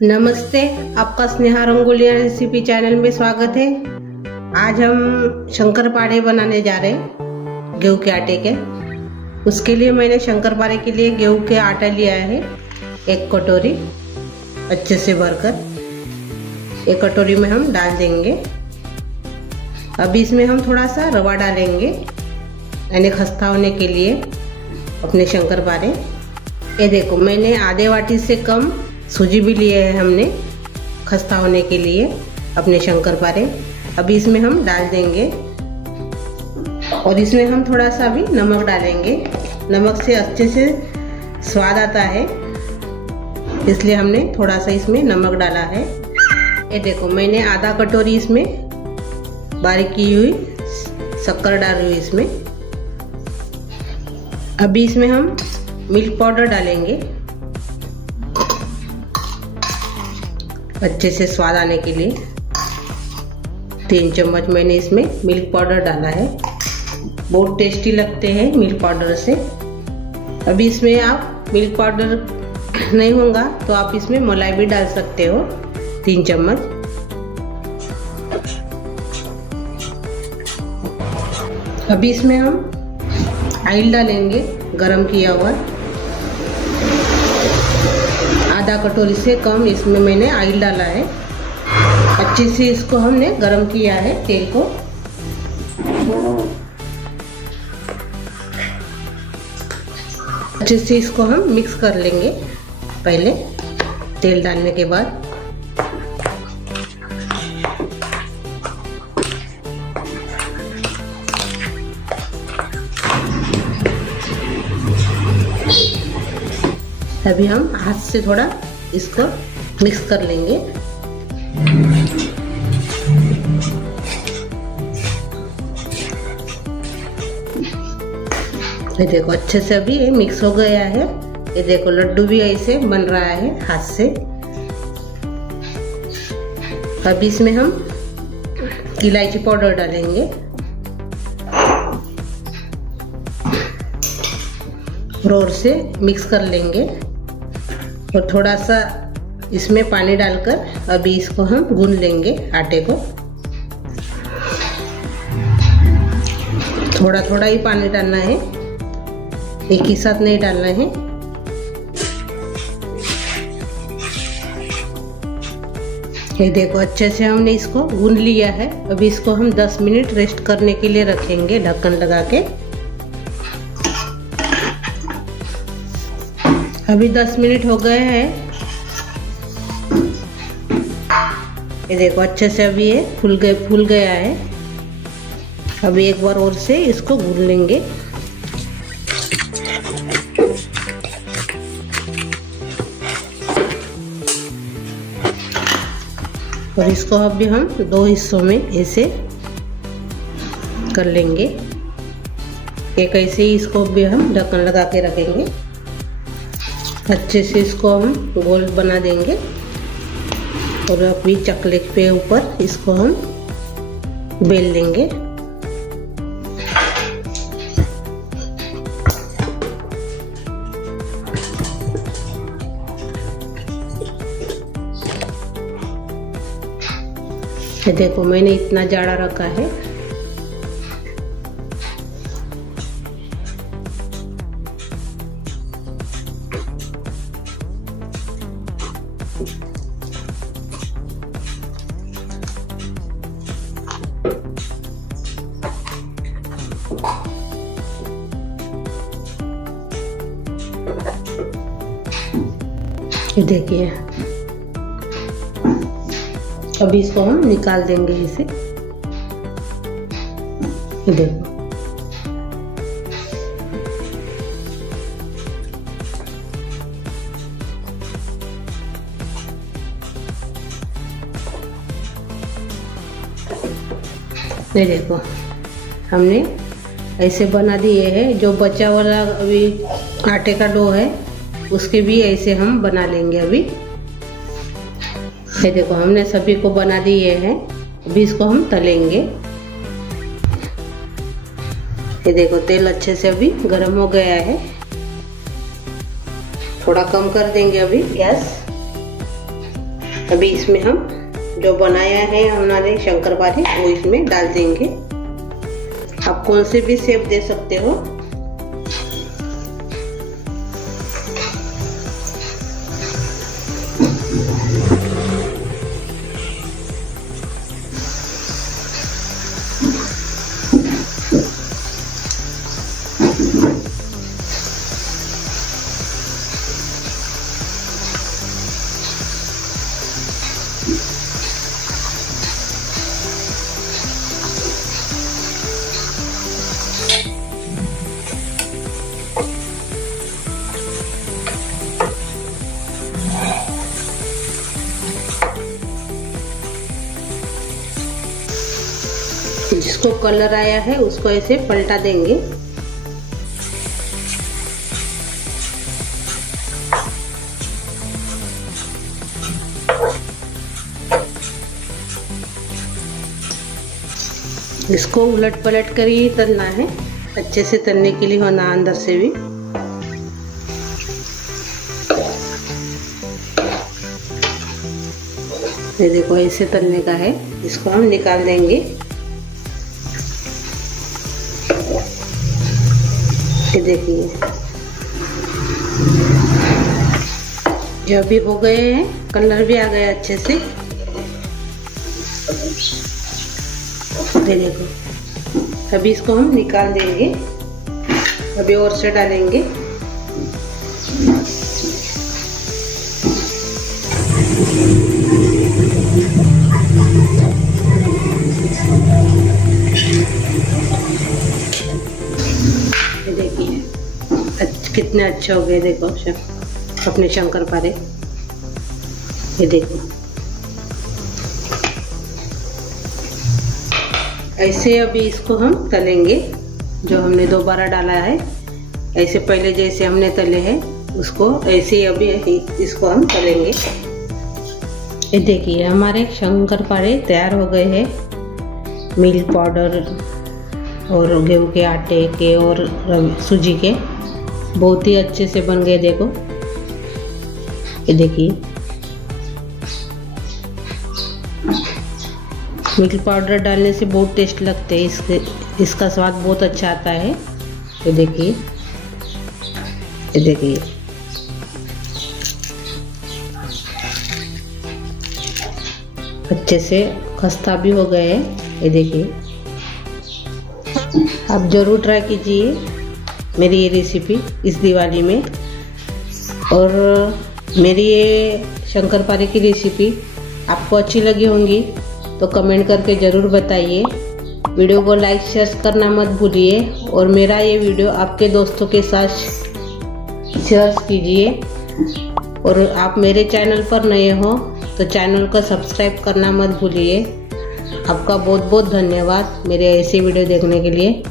नमस्ते, आपका Sneha रंगोलिया recipe channel में स्वागत है। आज हम शंकरपारे बनाने जा रहे हैं गेहूं के आटे के। उसके लिए मैंने शंकरपारे के लिए गेहूं के आटा लिया है 1 कटोरी अच्छे से भरकर। 1 कटोरी में हम डाल देंगे। अभी इसमें हम थोड़ा सा रवा डालेंगे यानी खस्ता होने के लिए अपने शंकरपारे। ये देखो, मैंने आधे वाटी से कम सूजी भी लिए है हमने खस्ता होने के लिए अपने शंकरपारे। अभी इसमें हम डाल देंगे और इसमें हम थोड़ा सा भी नमक डालेंगे। नमक से अच्छे से स्वाद आता है, इसलिए हमने थोड़ा सा इसमें नमक डाला है। ये देखो, मैंने आधा कटोरी इसमें बारीक की हुई शक्कर डाल रही हूँ इसमें। अभी इसमें हम मिल्क पाउडर डालेंगे अच्छे से स्वाद आने के लिए। 3 चम्मच मैंने इसमें मिल्क पाउडर डाला है। बहुत टेस्टी लगते हैं मिल्क पाउडर से। अभी इसमें आप मिल्क पाउडर नहीं होगा तो आप इसमें मलाई भी डाल सकते हो 3 चम्मच। अभी इसमें हम ऑयल डालेंगे गरम किया हुआ। आधा कटोरी से कम इसमें मैंने ऑयल डाला है। अच्छे से इसको हमने गरम किया है तेल को। अच्छे से इसको हम मिक्स कर लेंगे पहले तेल डालने के बाद। अभी हम हाथ से थोड़ा इसको मिक्स कर लेंगे। ये देखो, अच्छे से अभी ये मिक्स हो गया है। ये देखो, लड्डू भी ऐसे बन रहा है हाथ से। अभी इसमें हम इलायची पाउडर डालेंगे और से मिक्स कर लेंगे और थोड़ा सा इसमें पानी डालकर अभी इसको हम गूंद लेंगे आटे को। थोड़ा थोड़ा ही पानी डालना है, एक ही साथ नहीं डालना है। ये देखो, अच्छे से हमने इसको गूंद लिया है। अभी इसको हम 10 मिनट रेस्ट करने के लिए रखेंगे ढक्कन लगा के। अभी 10 मिनट हो गए हैं। ये देखो, अच्छे से अभी ये फूल गया है। अभी एक बार और से इसको गूंद लेंगे। और इसको अभी हम 2 हिस्सों में ऐसे कर लेंगे। एक ऐसे ही इसको भी हम ढक्कन लगा के रखेंगे। अच्छे से इसको हम गोल बना देंगे और अभी चकले पे ऊपर इसको हम बेल लेंगे। ये देखो, मैंने इतना जाड़ा रखा है। ये देखिए, अभी इसको हम निकाल देंगे इसे। ये देखो, ये देखो, हमने ऐसे बना दिए हैं। जो बचा वाला अभी आटे का डो है उसके भी ऐसे हम बना लेंगे अभी। ये देखो, हमने सभी को बना दिए हैं। अभी इसको हम तलेंगे। ये देखो, तेल अच्छे से अभी गर्म हो गया है। थोड़ा कम कर देंगे अभी गैस। अभी इसमें हम जो बनाया है हमारे शंकरपारे वो इसमें डाल देंगे। आप कौन से भी शेप दे सकते हो। जिसको कलर आया है उसको ऐसे पलटा देंगे। इसको उलट पलट कर ही तलना है, अच्छे से तलने के लिए होना अंदर से भी। ये देखो ऐसे तलने का है। इसको हम निकाल देंगे। ये देखिए ये भी हो गए हैं, कलर भी आ गया अच्छे से। ये देखो अभी इसको हम निकाल देंगे। अभी और से डालेंगे। देखिए कितने अच्छे हो गए। देखो अपने शंकरपारे, ये देखो ऐसे। अभी इसको हम तलेंगे। जो हमने दोबारा डाला है ऐसे, पहले जैसे हमने तले हैं उसको ऐसे ही अभी इसको हम तलेंगे। ये देखिए हमारे शंकरपारे तैयार हो गए हैं। मिल्क पाउडर और गेहूं के आटे के और सूजी के बहुत ही अच्छे से बन गए। देखो ये देखिए मिल्क पाउडर डालने से बहुत टेस्ट लगते हैं। इसका स्वाद बहुत अच्छा आता है। ये देखिए ये देखिए अच्छे से खस्ता भी हो गए हैं। ये देखिए आप ज़रूर ट्राई कीजिए मेरी ये रेसिपी इस दिवाली में। और मेरी ये शंकरपारे की रेसिपी आपको अच्छी लगी होंगी तो कमेंट करके ज़रूर बताइए। वीडियो को लाइक शेयर करना मत भूलिए और मेरा ये वीडियो आपके दोस्तों के साथ शेयर कीजिए। और आप मेरे चैनल पर नए हो तो चैनल को सब्सक्राइब करना मत भूलिए। आपका बहुत बहुत धन्यवाद मेरे ऐसे वीडियो देखने के लिए।